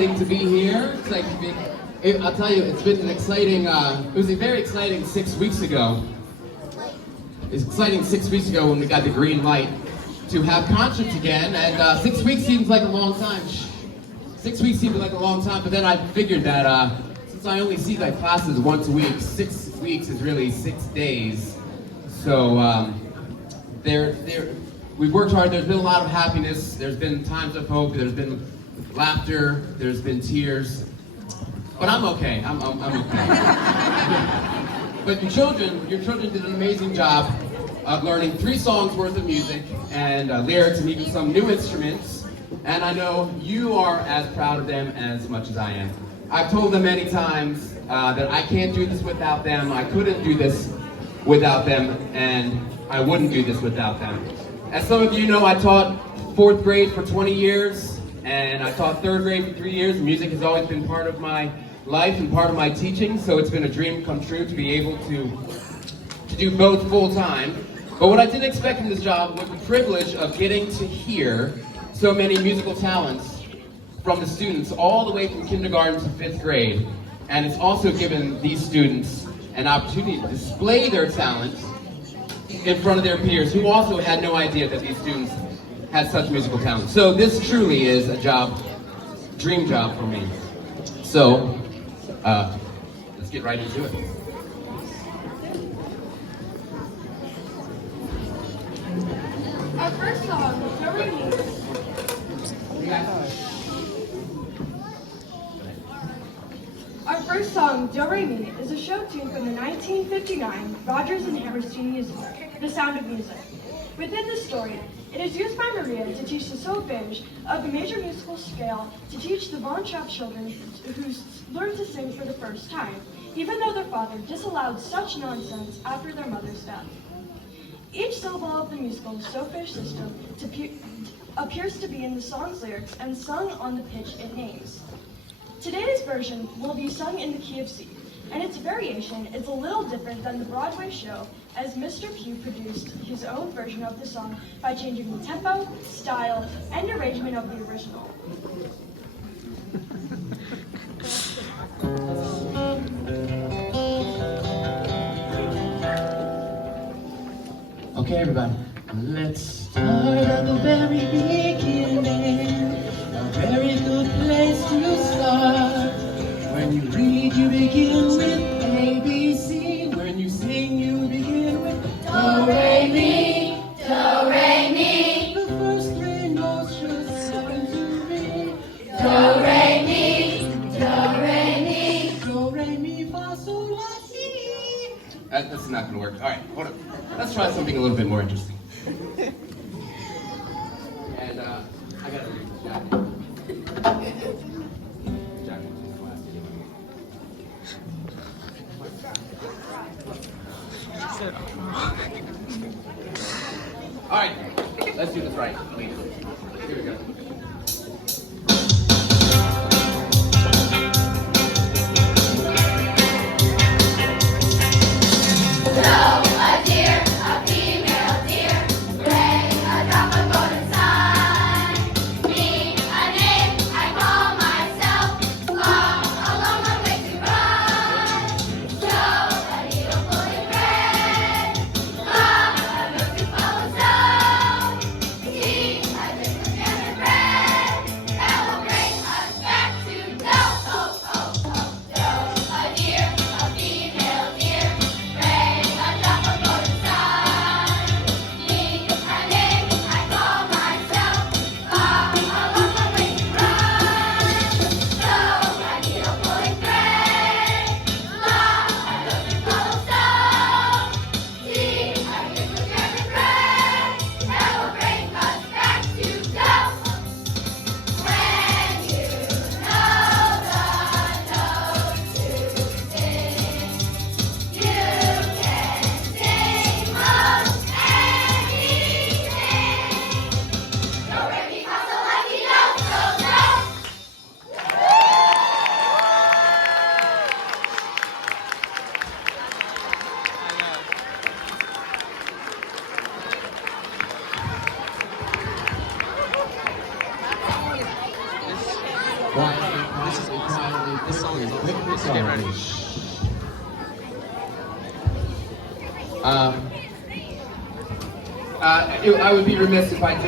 To be here. It's like I'll tell you, it's been an exciting. It was a very exciting 6 weeks ago. It's exciting 6 weeks ago when we got the green light to have concerts again, and 6 weeks seems like a long time. 6 weeks seemed like a long time, but then I figured that since I only see my classes once a week, 6 weeks is really 6 days. So we've worked hard. There's been a lot of happiness. There's been times of hope. There's been laughter, there's been tears, but I'm okay. I'm okay. But your children did an amazing job of learning 3 songs worth of music and lyrics and even some new instruments. And I know you are as proud of them as much as I am. I've told them many times that I can't do this without them. I couldn't do this without them, and I wouldn't do this without them. As some of you know, I taught 4th grade for 20 years. And I taught 3rd grade for 3 years. Music has always been part of my life and part of my teaching, so it's been a dream come true to be able to do both full time. But what I didn't expect in this job was the privilege of getting to hear so many musical talents from the students all the way from kindergarten to 5th grade. And it's also given these students an opportunity to display their talents in front of their peers who also had no idea that these students had such musical talent. So this truly is a dream job for me. So, let's get right into it. Our first song, Do Re Mi. Our first song, Do Re Mi, is a show tune from the 1959 Rodgers and Hammerstein musical, The Sound of Music. Within the story, it is used by Maria to teach the solfège of the major musical scale to teach the Von Trapp children who learn to sing for the first time, even though their father disallowed such nonsense after their mother's death. Each syllable of the musical solfège system appears to be in the song's lyrics and sung on the pitch it names. Today's version will be sung in the key of C, and its variation is a little different than the Broadway show, as Mr. Pugh produced his own version of the song by changing the tempo, style, and arrangement of the original. Okay, everybody. Let's start at the very beginning. A very good place to start. When you read, you begin with A, B, C. When you sing, you begin with Do, Re, Mi, Do, Re, Mi. The first 3 notes should sound to me. Do, Re, Mi, Do, Re, Mi. Do, Re, Mi, Fa, Sol, La, Si. That's not going to work. All right, hold on. Let's try something a little bit more interesting. And I got to read this jacket. Jacket is class anyway. All right, let's do this right, please. Here we go. Do, a deer, a female deer. Re, a drop of golden sun. Mi, a name I call myself. Fa, a long, long way to run. Do, a needle full of thread. La, a road to follow. So, Ti, This song is awesome. Let's get ready. I would be remiss if I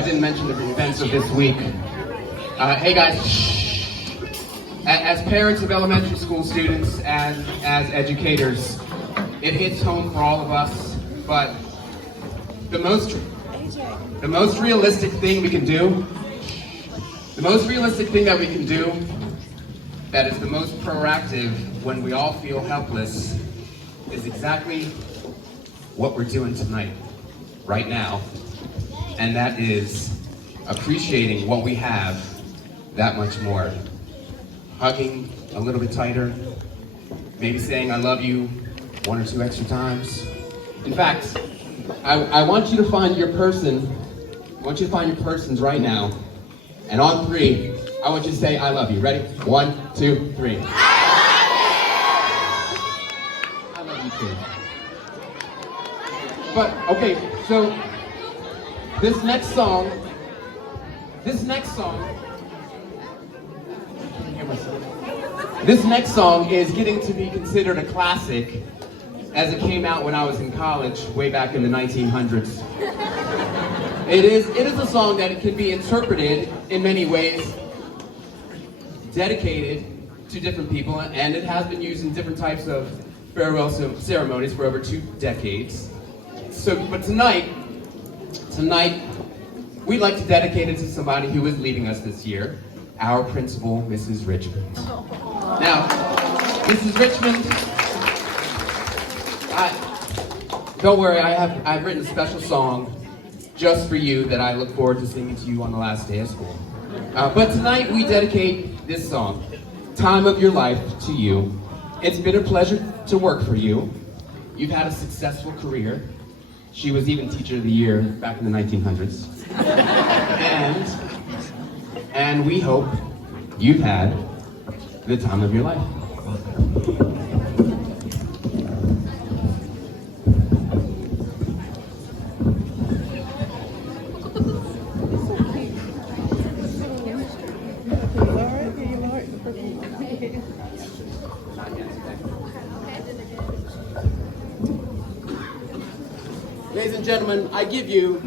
didn't mention the events of this week. Hey guys, as parents of elementary school students and as educators, it hits home for all of us. But the most realistic thing we can do, that is the most proactive when we all feel helpless, is exactly what we're doing tonight, right now. And that is appreciating what we have that much more. Hugging a little bit tighter, maybe saying I love you 1 or 2 extra times. In fact, I want you to find your person, I want you to find your persons right now. And on 3, I want you to say I love you. Ready? 1, 2, 3. I love you too. But, okay, so this next song, this next song is getting to be considered a classic as it came out when I was in college way back in the 1900s. It is a song that it can be interpreted in many ways, dedicated to different people, and it has been used in different types of farewell ceremonies for over 2 decades. But tonight, we'd like to dedicate it to somebody who is leaving us this year, our principal, Mrs. Richmond. Now, Mrs. Richmond, don't worry, I've written a special song just for you that I look forward to singing to you on the last day of school. But tonight we dedicate this song, Time of Your Life, to you. It's been a pleasure to work for you. You've had a successful career. She was even Teacher of the Year back in the 1900s. And we hope you've had the time of your life. Ladies and gentlemen, I give you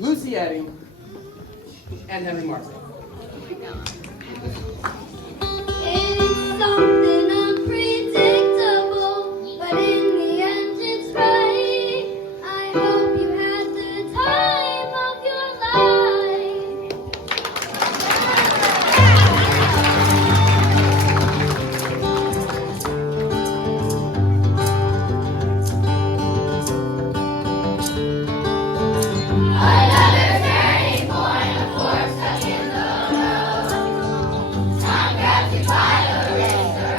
Lucy Edding and Henry Martin. It's something unpredictable, but in the end it's right. I hope you had the time of your Another turning point, a fork stuck in the road. Time grabs you by the wrist.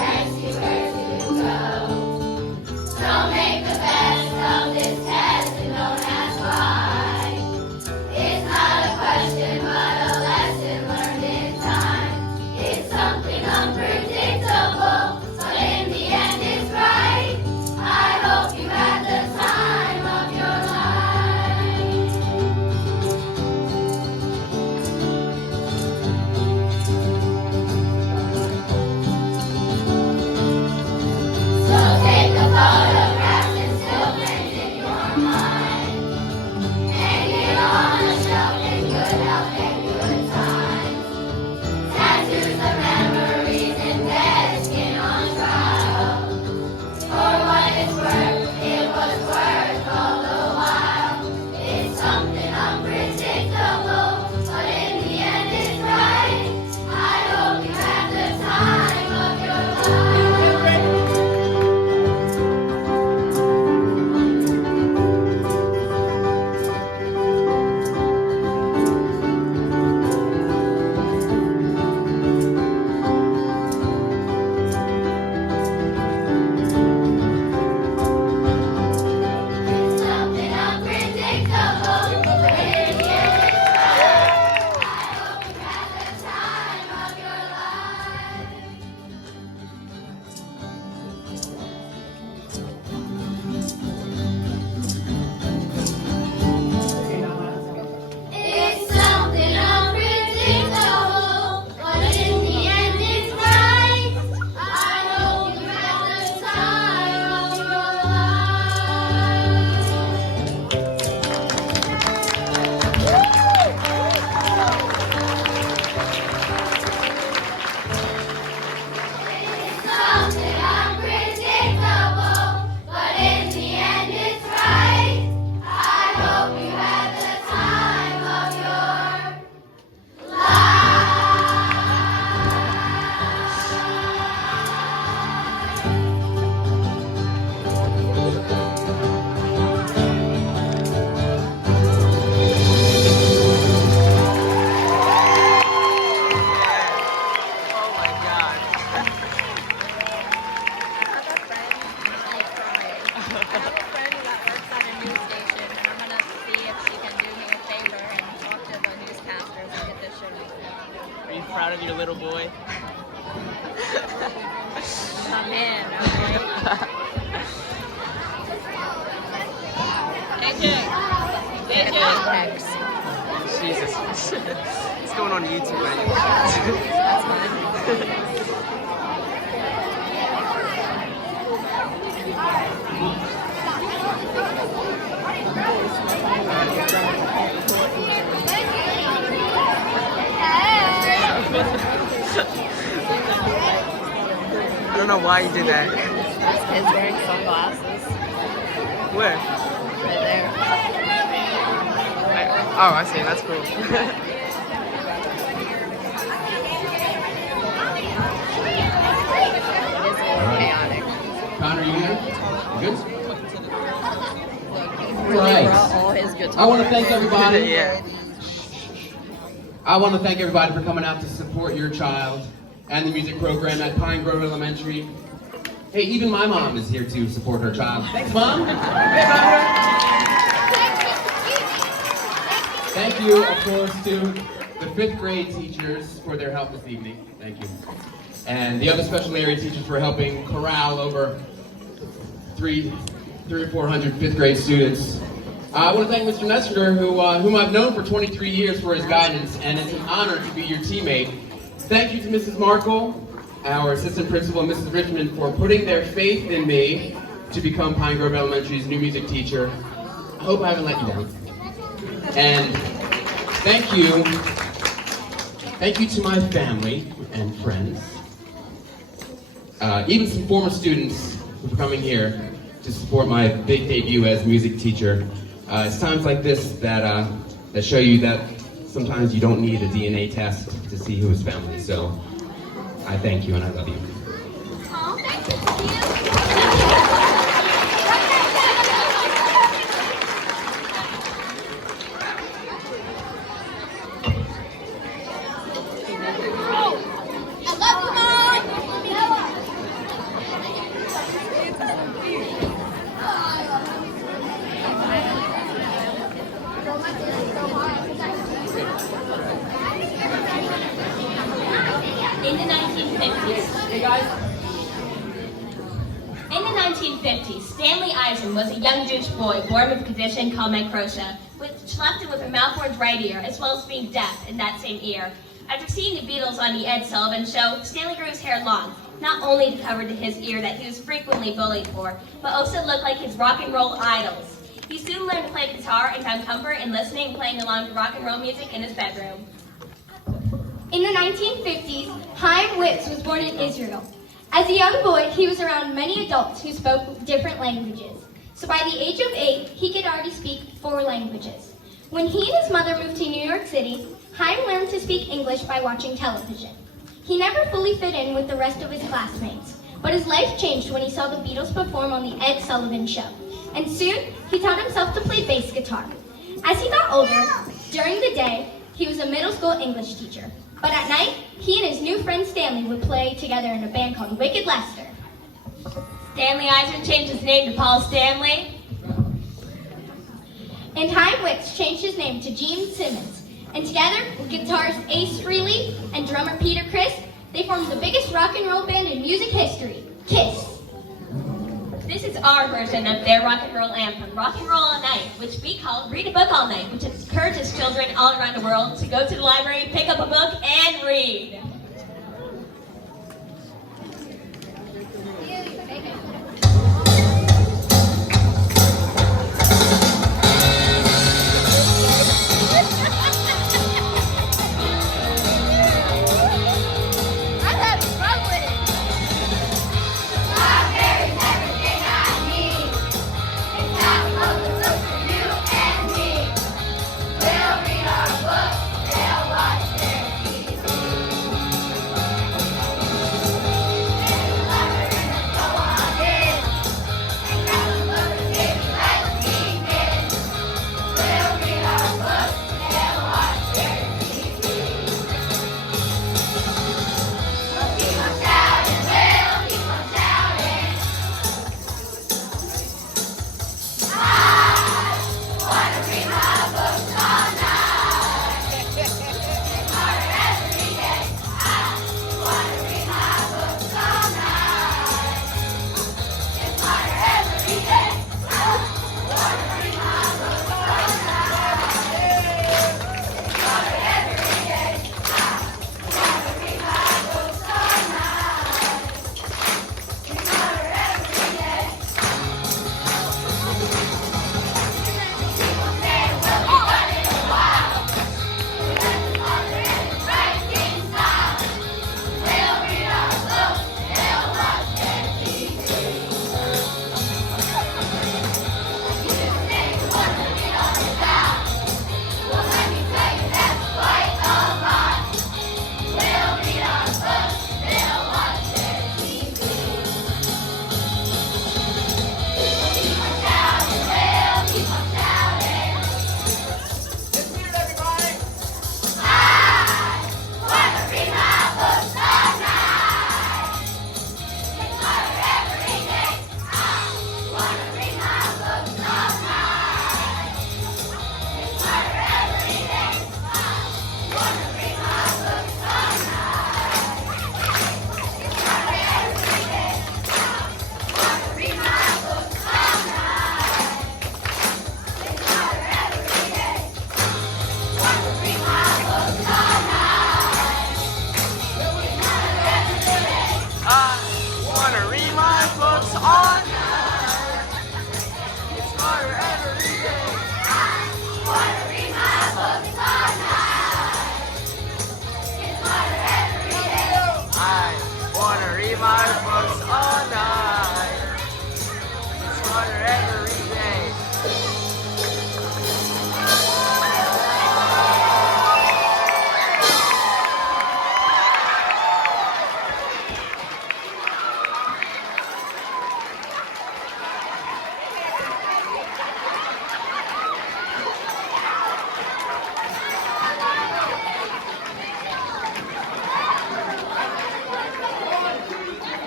boy. Oh man, AJ. Jesus. It's going on YouTube anyway. I don't know why you did that. This kid's wearing sunglasses. Where? Right there. Oh, I see. That's cool. It is a little chaotic. Connor, you here? You good? He really Right. brought all his guitars. I want to thank everybody. Yeah. I want to thank everybody for coming out to support your child and the music program at Pine Grove Elementary. Hey, even my mom is here to support her child. Thanks, Mom. Thank you, of course, to the 5th grade teachers for their help this evening. Thank you. And the other special area teachers for helping corral over 300 or 400 5th grade students. I want to thank Mr. Nester, whom I've known for 23 years, for his guidance, and it's an honor to be your teammate. Thank you to Mrs. Markle, our assistant principal, and Mrs. Richmond, for putting their faith in me to become Pine Grove Elementary's new music teacher. I hope I haven't let you down. And thank you to my family and friends, even some former students who are coming here to support my big debut as music teacher. It's times like this that show you that sometimes you don't need a DNA test to see who is family. So I thank you and I love you. Oh, thank you. In the 1950s, Stanley Eisen was a young Jewish boy born with a condition called microtia, which left him with a malformed right ear, as well as being deaf in that same ear. After seeing the Beatles on the Ed Sullivan Show, Stanley grew his hair long, not only to cover his ear that he was frequently bullied for, but also looked like his rock and roll idols. He soon learned to play guitar and found comfort in listening and playing along to rock and roll music in his bedroom. In the 1950s, Chaim Witz was born in Israel. As a young boy, he was around many adults who spoke different languages. So by the age of 8, he could already speak 4 languages. When he and his mother moved to New York City, Chaim learned to speak English by watching television. He never fully fit in with the rest of his classmates, but his life changed when he saw the Beatles perform on the Ed Sullivan Show. And soon, he taught himself to play bass guitar. As he got older, during the day, he was a middle school English teacher. But at night, he and his new friend Stanley would play together in a band called Wicked Lester. Stanley Eisen changed his name to Paul Stanley. And Chaim Witz changed his name to Gene Simmons. And together, with guitarist Ace Frehley and drummer Peter Criss, they formed the biggest rock and roll band in music history, KISS. This is our version of their rock and roll anthem, Rock and Roll All Night, which we call Read a Book All Night, which encourages children all around the world to go to the library, pick up a book, and read. I'm having fun with it. Library's everything I need. It's download the book for you and me. We'll read our books, they'll watch their TV.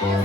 I'm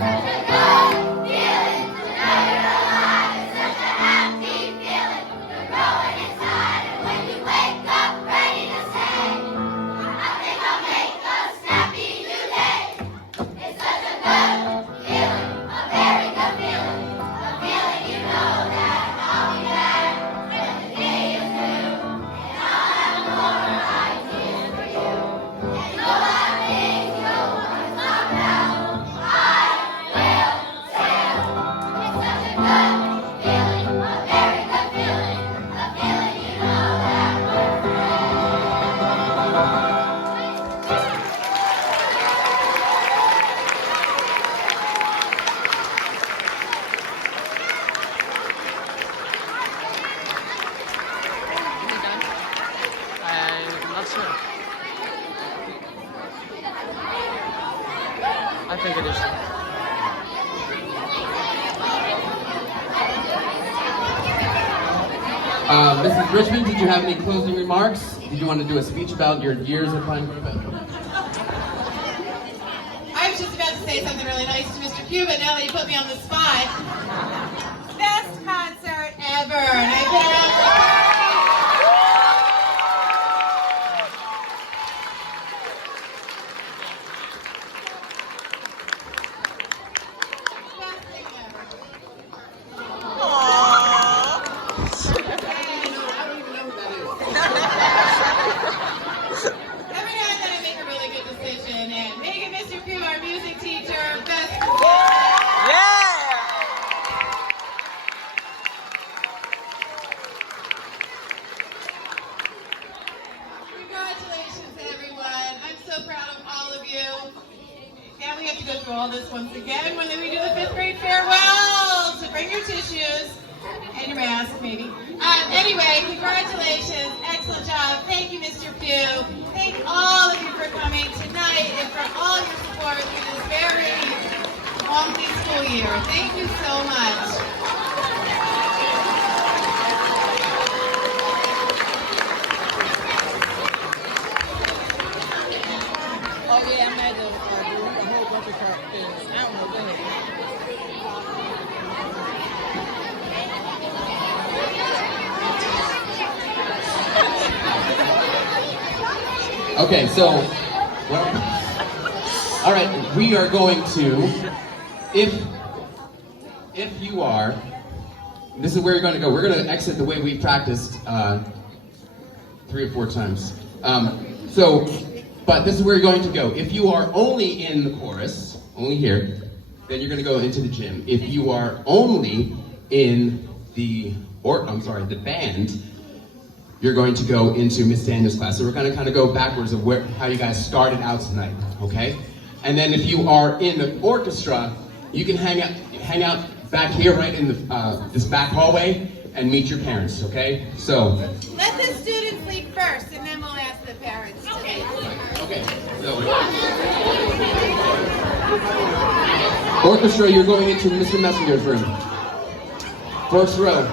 not sure. I think it is. Mrs. Richmond, did you have any closing remarks? Did you want to do a speech about your years at Pine Grove? I was just about to say something really nice to Mr. Pugh, but now that you put me on the spot, best concert ever. And I've been around for best thing ever. Every now and then I make a really good decision, and Megan, Mr. Pugh, our music teacher, best. Yeah! Congratulations, everyone. I'm so proud of all of you. Now we have to go through all this once again when we do the 5th grade farewell. So bring your tissues and your mask, maybe. Anyway, congratulations. Excellent job. Thank you, Mr. Pugh. Thank all of you for coming tonight and for all your support through this very wonky school year. Thank you so much. Oh yeah, I'm at a whole bunch of car things. I don't know, go ahead. Okay, so, well, all right, we are going to, if you are, this is where you're going to go. We're going to exit the way we practiced 3 or 4 times. But this is where you're going to go. If you are only in the chorus, only here, then you're going to go into the gym. If you are only in the band, you're going to go into Miss Daniel's class. So we're going to kind of go backwards of how you guys started out tonight, okay? And then if you are in the orchestra, you can hang out back here, right in the this back hallway, and meet your parents, okay? So. Let the students leave first, and then we'll ask the parents to leave. Okay. So. Orchestra, you're going into Mr. Messenger's room. First row.